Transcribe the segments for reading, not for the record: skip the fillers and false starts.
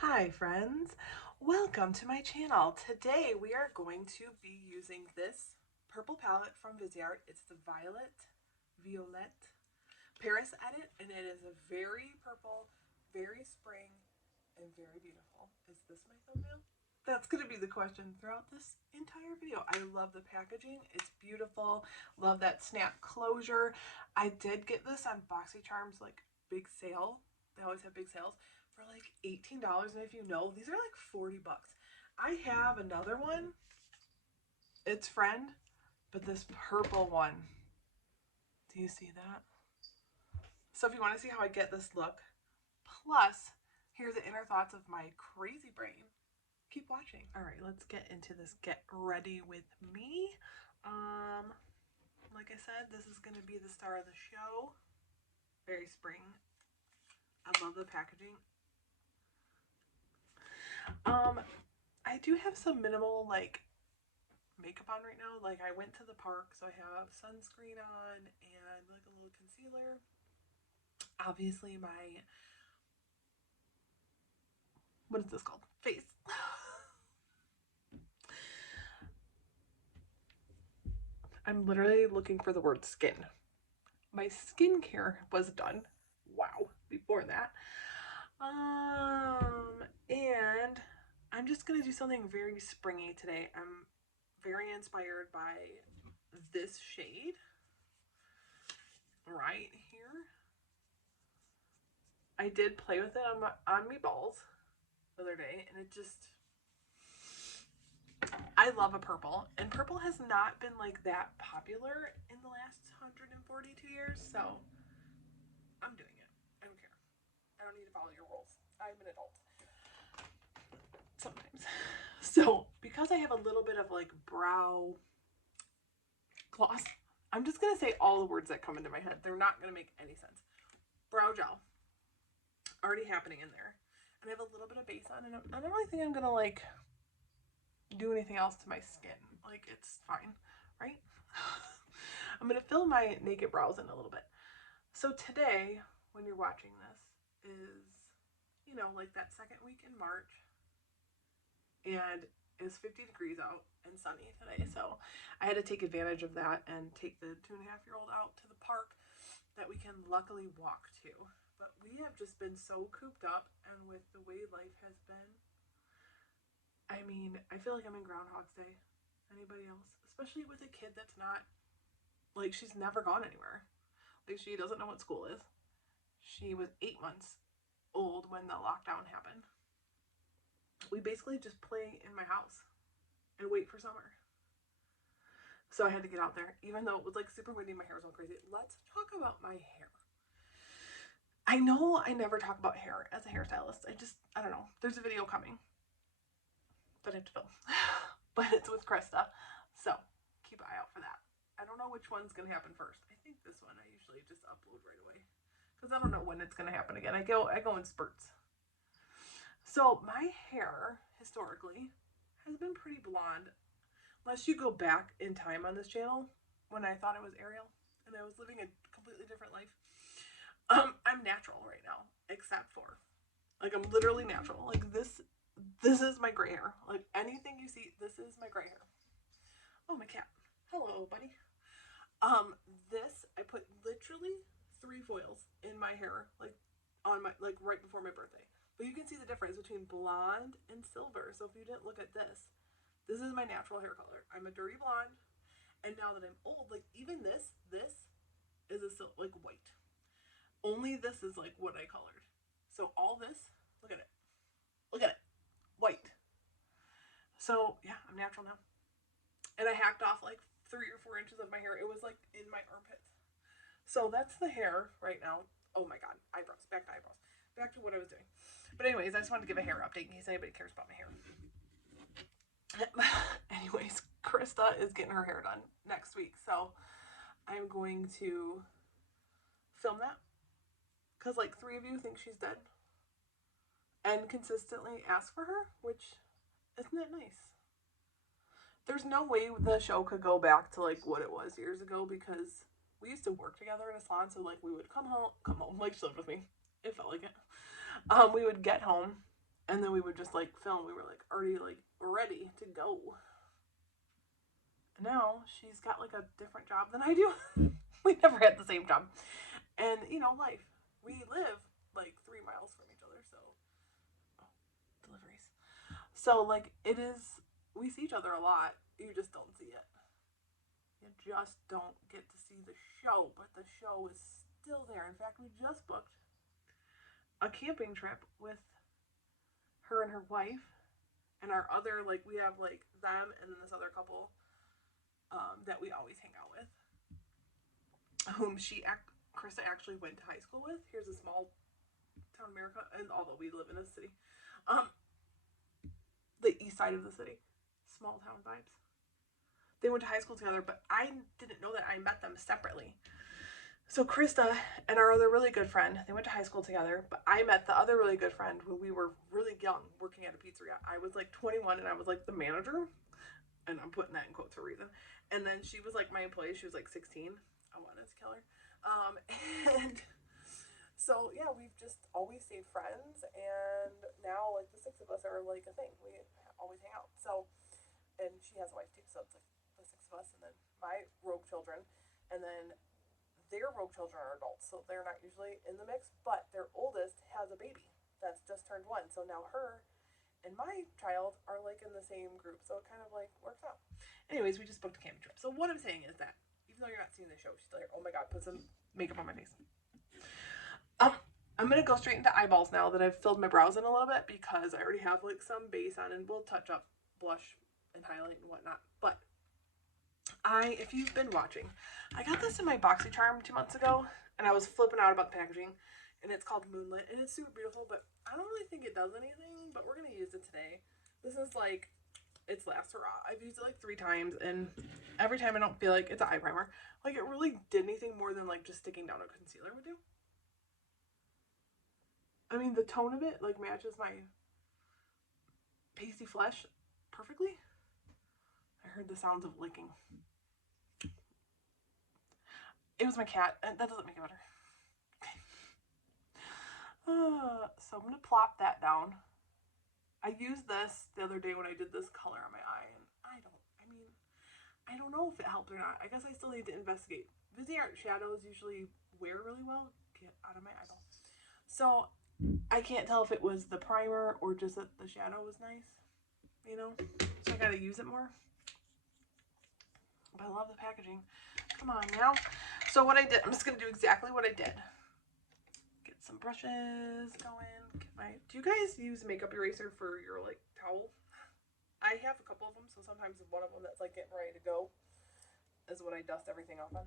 Hi friends, welcome to my channel. Today we are going to be using this purple palette from Viseart. It's the Violette Paris edit, and it is a very purple, very spring, and very beautiful. Is this my thumbnail? That's going to be the question throughout this entire video. I love the packaging. It's beautiful. Love that snap closure. I did get this on BoxyCharm's like big sale. They always have big sales for like $18. And if you know, these are like 40 bucks. I have another one. It's Friend, but this purple one. Do you see that? So if you want to see how I get this look, plus here's the inner thoughts of my crazy brain, keep watching. All right, let's get into this. Get ready with me. Like I said, this is going to be the star of the show. Very spring. I love the packaging. I do have some minimal like makeup on right now. Like I went to the park, so I have sunscreen on and like a little concealer. Obviously my, what is this called? Face. I'm literally looking for the word skin. My skincare was done. Wow, before that. And I'm just gonna do something very springy today. I'm very inspired by this shade right here. I did play with it on me balls the other day, and it just, I love a purple, and purple has not been like that popular in the last 142 years, so I'm doing it. I don't care. I don't need to follow your rules. I'm an adult. Sometimes. So because I have a little bit of like brow gloss, I'm just gonna say all the words that come into my head. They're not gonna make any sense. Brow gel already happening in there, and I have a little bit of base on, and I don't really think I'm gonna like do anything else to my skin. Like it's fine, right? I'm gonna fill my naked brows in a little bit. So today, when you're watching this, is, you know, like that second week in March, and it's 50 degrees out and sunny today. So I had to take advantage of that and take the 2.5-year-old out to the park that we can luckily walk to. But we have just been so cooped up, and with the way life has been, I mean, I feel like I'm in Groundhog's Day. Anybody else? Especially with a kid that's not, like, she's never gone anywhere. Like, she doesn't know what school is. She was 8 months old when the lockdown happened. We basically just play in my house and wait for summer. So I had to get out there, even though it was like super windy, my hair was all crazy. Let's talk about my hair. I know I never talk about hair as a hairstylist. I don't know. There's a video coming that I have to film, but it's with Krista. So keep an eye out for that. I don't know which one's going to happen first. I think this one I usually just upload right away because I don't know when it's going to happen again. I go in spurts. So my hair historically has been pretty blonde, unless you go back in time on this channel when I thought I was Ariel and I was living a completely different life. I'm natural right now, except for, like, I'm literally natural. Like this is my gray hair. Like anything you see, this is my gray hair. Oh, my cat. Hello, buddy. This, I put literally 3 foils in my hair, like on my, like right before my birthday. But you can see the difference between blonde and silver. So if you didn't look at this, this is my natural hair color. I'm a dirty blonde. And now that I'm old, like even this is a like white. Only this is like what I colored. So all this, look at it. Look at it. White. So yeah, I'm natural now. And I hacked off like 3 or 4 inches of my hair. It was like in my armpits. So that's the hair right now. Oh my god, eyebrows. Back to eyebrows. Back to what I was doing. But anyways, I just wanted to give a hair update in case anybody cares about my hair. Anyways, Krista is getting her hair done next week. So I'm going to film that. Because like 3 of you think she's dead. And consistently ask for her, which, isn't that nice? There's no way the show could go back to like what it was years ago, because we used to work together in a salon. So like we would come home, like she lived with me. It felt like it. We would get home And then we would just like film. We were like already like ready to go. Now she's got like a different job than I do. We never had the same job. And you know, life. We live like 3 miles from each other, so deliveries. So like it is, we see each other a lot. You just don't see it. You just don't get to see the show, but the show is still there. In fact, we just booked a camping trip with her and her wife and our other, like we have like them and then this other couple that we always hang out with, whom Krista actually went to high school with. Here's a small town America, and although we live in a city, the east side of the city, small town vibes. They went to high school together, but I didn't know that. I met them separately. So Krista and our other really good friend, they went to high school together, but I met the other really good friend when we were really young, working at a pizzeria. I was like 21 and I was like the manager, and I'm putting that in quotes for a reason. And then she was like my employee. She was like 16. I wanted to kill her. And so yeah, we've just always stayed friends, and now like the 6 of us are like a thing. We always hang out. So, and she has a wife too, so it's like the 6 of us, and then my rogue children, and then their rogue children are adults, so they're not usually in the mix, but their oldest has a baby that's just turned 1. So now her and my child are like in the same group, so it kind of like works out. Anyways, we just booked a camping trip. So what I'm saying is that even though you're not seeing the show, she's still here. Oh my god, put some makeup on my face. I'm gonna go straight into eyeballs now that I've filled my brows in a little bit, because I already have like some base on, and we'll touch up blush and highlight and whatnot. But if you've been watching, I got this in my BoxyCharm 2 months ago, and I was flipping out about the packaging, and it's called Moonlit, and it's super beautiful, but I don't really think it does anything, but we're gonna use it today. This is like, it's last hurrah. I've used it like 3 times, and every time I don't feel like it's an eye primer. Like it really did anything more than like just sticking down a concealer would do. I mean, the tone of it like matches my pasty flesh perfectly. I heard the sounds of licking. It was my cat, and that doesn't make it better. So I'm gonna plop that down. I used this the other day when I did this color on my eye, and I don't know if it helped or not. I guess I still need to investigate. Viseart shadows usually wear really well. Get out of my eyeball. So I can't tell if it was the primer or just that the shadow was nice, you know? So I gotta use it more. But I love the packaging. Come on now. So what I did, I'm just gonna do exactly what I did. Get some brushes going. Do you guys use makeup eraser for your like towel? I have a couple of them, so sometimes one of them that's like getting ready to go is what I dust everything off on.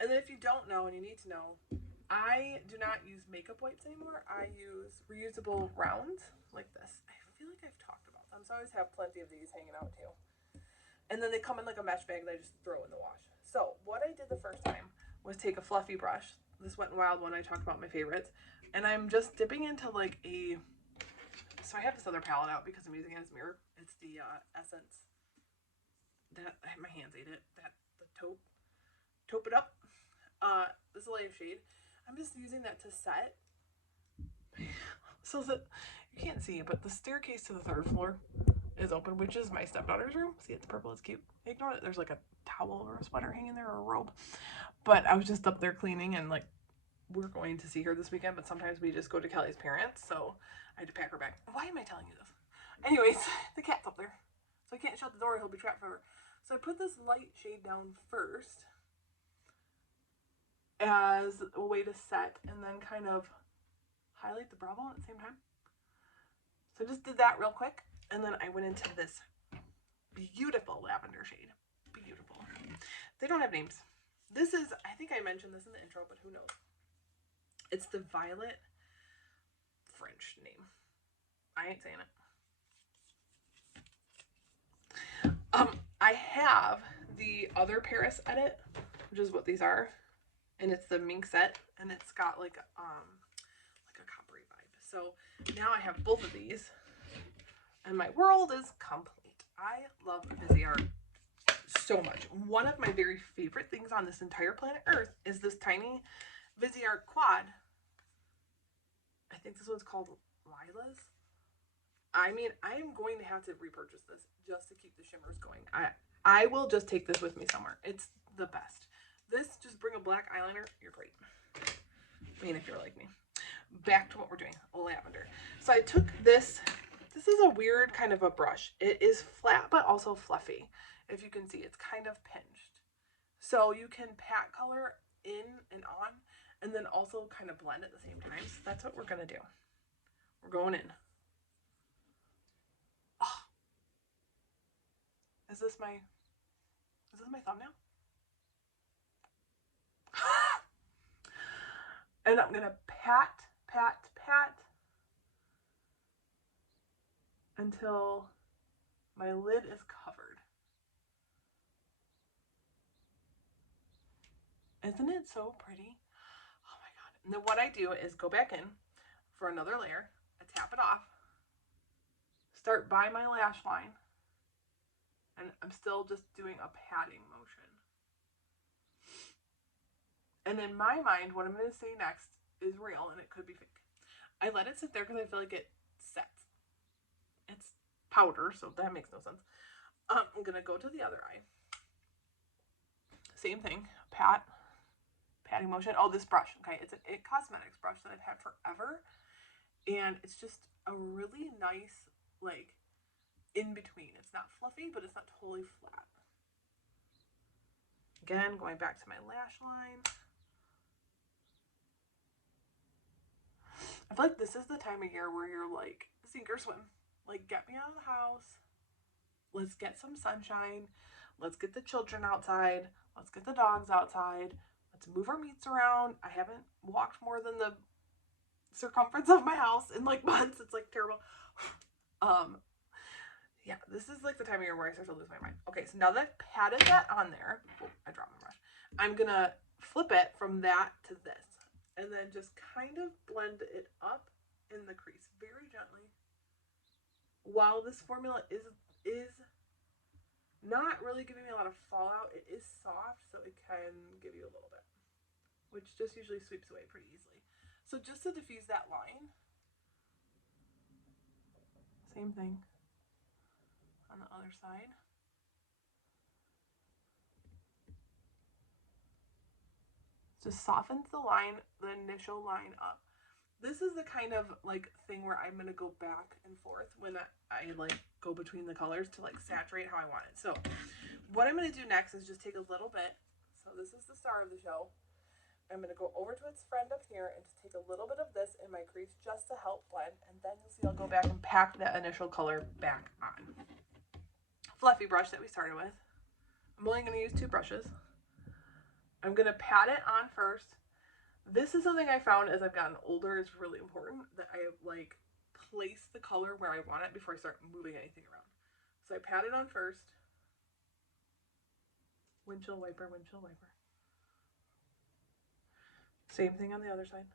And then if you don't know and you need to know, I do not use makeup wipes anymore. I use reusable rounds like this. I feel like I've talked about them, so I always have plenty of these hanging out too. And then they come in like a mesh bag that I just throw in the wash. So what I did the first time was take a fluffy brush. This Wet n Wild one, I talked about my favorites. And I'm just dipping into like a... So I have this other palette out because I'm using it as a mirror. It's the Essence. That, my hands ate it. The taupe it up. This is a light shade. I'm just using that to set. So that you can't see, but the staircase to the 3rd floor is open, which is my stepdaughter's room. See, it's purple, it's cute. Ignore it. There's like a towel or a sweater hanging there, or a robe. But I was just up there cleaning, and like, we're going to see her this weekend, but sometimes we just go to Kelly's parents, so I had to pack her back. Why am I telling you this? Anyways, the cat's up there, so I can't shut the door, he'll be trapped forever. So I put this light shade down first as a way to set, and then kind of highlight the brow bone at the same time. So I just did that real quick, and then I went into this beautiful lavender shade. Beautiful. They don't have names. This is, I think I mentioned this in the intro, but who knows? It's the Violet French name. I ain't saying it. I have the other Paris edit, which is what these are, and it's the mink set, and it's got like a coppery vibe. So now I have both of these, and my world is complete. I love Viseart so much. One of my very favorite things on this entire planet Earth is this tiny Viseart quad. I think this one's called Lila's. I mean, I am going to have to repurchase this just to keep the shimmers going. I will just take this with me somewhere. It's the best. This, just bring a black eyeliner, you're great. I mean, if you're like me. Back to what we're doing, lavender. So I took this. This is a weird kind of a brush. It is flat but also fluffy. If you can see, it's kind of pinched. So you can pat color in and on, and then also kind of blend at the same time. So that's what we're gonna do. We're going in. Oh. Is this my thumbnail? And I'm gonna pat, pat, pat until my lid is covered. Isn't it so pretty? Oh my god. And then what I do is go back in for another layer, I tap it off, start by my lash line, and I'm still just doing a patting motion. And in my mind, what I'm going to say next is real, and it could be fake. I let it sit there because I feel like it sets. It's powder, so that makes no sense. I'm going to go to the other eye. Same thing, patting motion. Oh, this brush, okay, it's a IT Cosmetics brush that I've had forever, and it's just a really nice, like, in between. It's not fluffy, but it's not totally flat. Again, going back to my lash line. I feel like this is the time of year where you're like, sink or swim. Like, get me out of the house. Let's get some sunshine. Let's get the children outside. Let's get the dogs outside. Let's move our meats around. I haven't walked more than the circumference of my house in like months. It's like terrible. Yeah, this is like the time of year where I start to lose my mind. Okay, so now that I've patted that on there, oh, I dropped my brush. I'm gonna flip it from that to this, and then just kind of blend it up in the crease very gently. While this formula is not really giving me a lot of fallout, it is soft, so it can give you a little bit, which just usually sweeps away pretty easily. So just to diffuse that line, same thing on the other side. Just softens the line, the initial line up. This is the kind of like thing where I'm gonna go back and forth when I like go between the colors to like saturate how I want it. So what I'm gonna do next is just take a little bit. So this is the star of the show. I'm gonna go over to its friend up here and just take a little bit of this in my crease just to help blend, and then you'll see I'll go back and pack that initial color back on. Fluffy brush that we started with. I'm only gonna use 2 brushes. I'm gonna pat it on first. This is something I found as I've gotten older is really important, that I like place the color where I want it before I start moving anything around. So I pat it on first. Windshield wiper, windshield wiper. Same thing on the other side.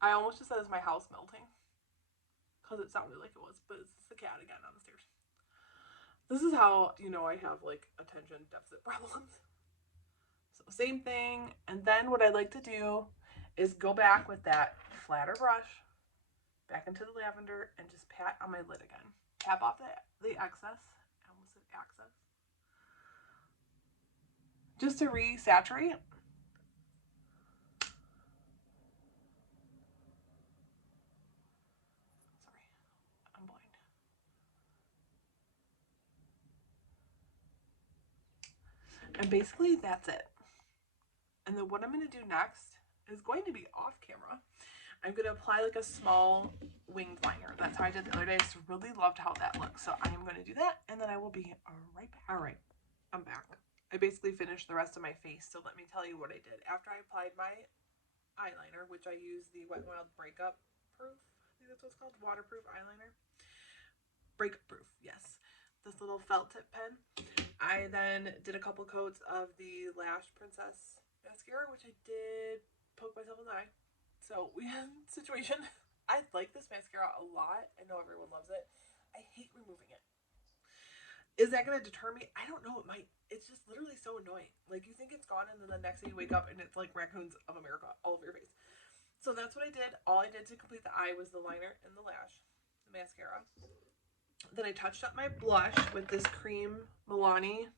I almost just said, is my house melting? Because it sounded like it was, but it's the cat again on the stairs. This is how you know I have like attention deficit problems. So same thing, and then what I like to do is go back with that flatter brush back into the lavender and just pat on my lid again. Tap off the excess. I almost said access. Just to resaturate. Sorry, I'm blind. And basically that's it. And then what I'm going to do next is going to be off camera. I'm going to apply like a small winged liner. That's how I did the other day. I just really loved how that looks. So I am going to do that, and then I will be right back. All right, I'm back. I basically finished the rest of my face, so let me tell you what I did. After I applied my eyeliner, which I used the Wet n Wild Breakup Proof, I think that's what it's called, waterproof eyeliner. Breakup Proof, yes. This little felt tip pen. I then did a couple coats of the Lash Princess mascara, which I did poke myself in the eye. So we had a situation. I like this mascara a lot. I know everyone loves it. I hate removing it. Is that going to deter me? I don't know. It might. It's just literally so annoying. Like, you think it's gone, and then the next day you wake up and it's like Raccoons of America all over your face. So that's what I did. All I did to complete the eye was the liner and the lash. the mascara. Then I touched up my blush with this cream Milani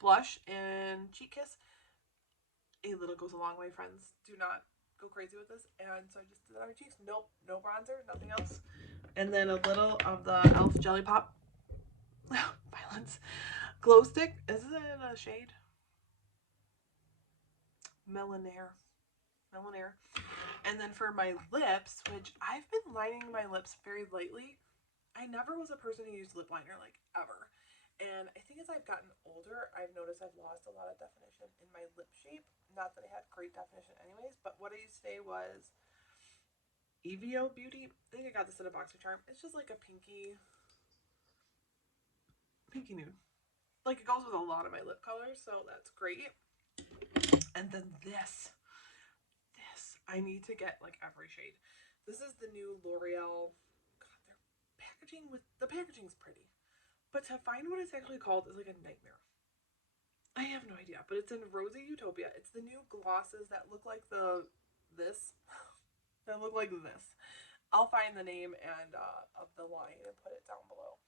blush and Cheek Kiss. A little goes a long way, friends. Do not go crazy with this. And so I just did that on my cheeks. Nope, no bronzer, nothing else. And then a little of the e.l.f. Jelly Pop Violence Glow Stick. Is it in a shade? Melanaire. And then for my lips, which I've been lining my lips very lightly. I never was a person who used lip liner, like, ever. And I think as I've gotten older, I've noticed I've lost a lot of definition in my lip shape. Not that I had great definition anyways, but what I used to say was EVO Beauty. I think I got this in a BoxyCharm. It's just like a pinky nude. Like, it goes with a lot of my lip colors, so that's great. And then this. I need to get, like, every shade. This is the new L'Oreal. God, the packaging's pretty. But to find what it's actually called is like a nightmare. I have no idea, but it's in Rosy Utopia. It's the new glosses that look like this. That look like this. I'll find the name and of the line and put it down below.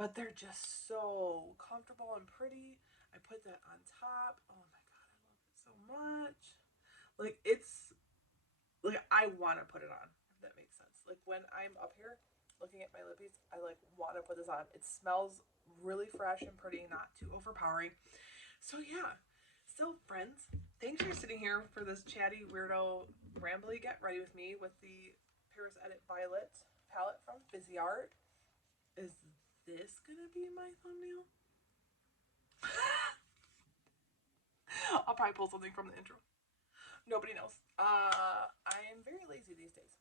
But they're just so comfortable and pretty. I put that on top. Oh my god, I love it so much. Like, it's like, I want to put it on, if that makes sense. Like, when I'm up here looking at my lippies, I like want to put this on. It smells really fresh and pretty, not too overpowering. So yeah. So friends, thanks for sitting here for this chatty weirdo rambly get ready with me with the Paris Edit Violette palette from Viseart. Is this gonna be my thumbnail? I'll probably pull something from the intro. Nobody knows. I'm very lazy these days.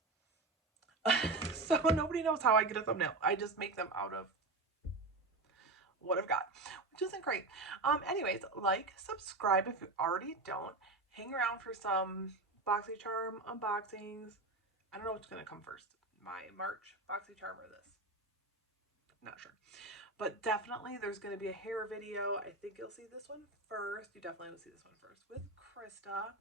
So nobody knows how I get a thumbnail. I just make them out of what I've got, which isn't great. Anyways, like, subscribe if you already don't. Hang around for some BoxyCharm unboxings. I don't know what's going to come first. My March BoxyCharm or this. Not sure. But definitely there's going to be a hair video. I think you'll see this one first. You definitely will see this one first with Krista.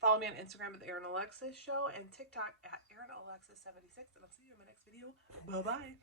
Follow me on Instagram at the Erin Alexis Show and TikTok at Erin Alexis 76. And I'll see you in my next video. Bye-bye.